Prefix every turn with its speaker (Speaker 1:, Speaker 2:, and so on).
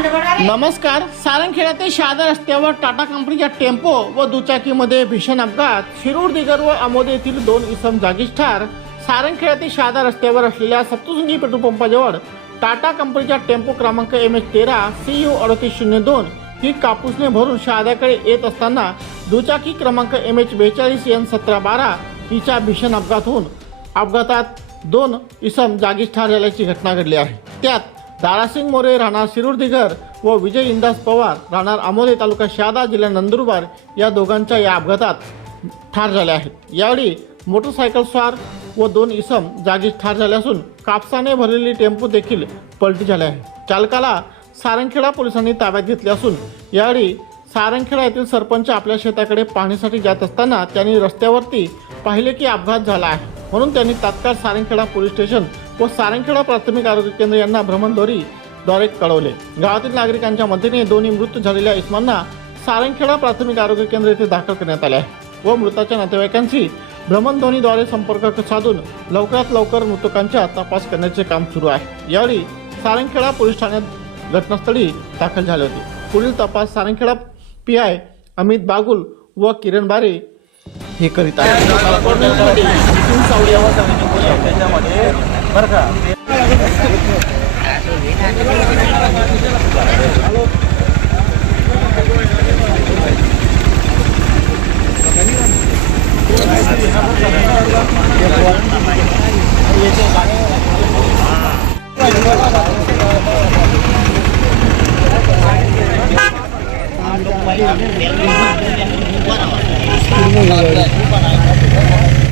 Speaker 1: नमस्कार. सारंगखेडा ते शहादा रस्त्यावर टाटा कंपनीच्या टेम्पो व दुचाकीमध्ये भीषण अपघात. शिरूर दिगर व आमोदे येथील दोन इसम जागीच ठार सारंगखेडा ते शहादा रस्त्यावर असलेल्या सप्तशृंगी पेट्रोल पंपाजवळ टाटा कंपनीच्या टेम्पो क्रमांक एम एच तेरा सी यू अडतीस शून्य दोन ही कापूसने भरून शहाद्याकडे येत असताना दुचाकी क्रमांक एम एच बेचाळीस एन सतरा बारा हिचा भीषण अपघात होऊन अपघातात दोन इसम जागीच ठार झाल्याची घटना घडली आहे. त्यात दारासिंग मोरे राहणार शिरूरदिगर व विजय इंदास पवार राहणार आमोदे तालुका शहादा जिल्हा नंदुरबार या दोघांच्या या अपघातात ठार झाल्या आहेत. यावेळी मोटरसायकल स्वार व दोन इसम जागीच ठार झाले असून कापसाने भरलेली टेम्पो देखील पलटी झाले आहे. चालकाला सारंगखेडा पोलिसांनी ताब्यात घेतले असून यावेळी सारंगखेडा येथील सरपंच आपल्या शेताकडे पाहणीसाठी जात असताना त्यांनी रस्त्यावरती पाहिले की अपघात झाला आहे. म्हणून त्यांनी तात्काळ सारंगखेडा पोलीस स्टेशन व सारंगखेडा प्राथमिक आरोग्य केंद्र यांना भ्रमणध्वरीद्वारे कळवले. गावातील नागरिकांच्या मदतीने दोन्ही मृत झालेल्या इस्मांना सारंगखेडा प्राथमिक आरोग्य केंद्र येथे दाखल करण्यात आले आहे व मृताच्या नातेवाईकांशी भ्रमणध्वनीद्वारे संपर्क साधून लवकरात लवकर मृतकांचा तपास करण्याचे काम सुरू आहे. यावेळी सारंगखेडा पोलीस ठाण्यात घटनास्थळी दाखल झाले होते. पुढील तपास सारंगखेडा पी आय अमित बागुल व किरण बारे हे करीत आहेत.
Speaker 2: बरं का Terima.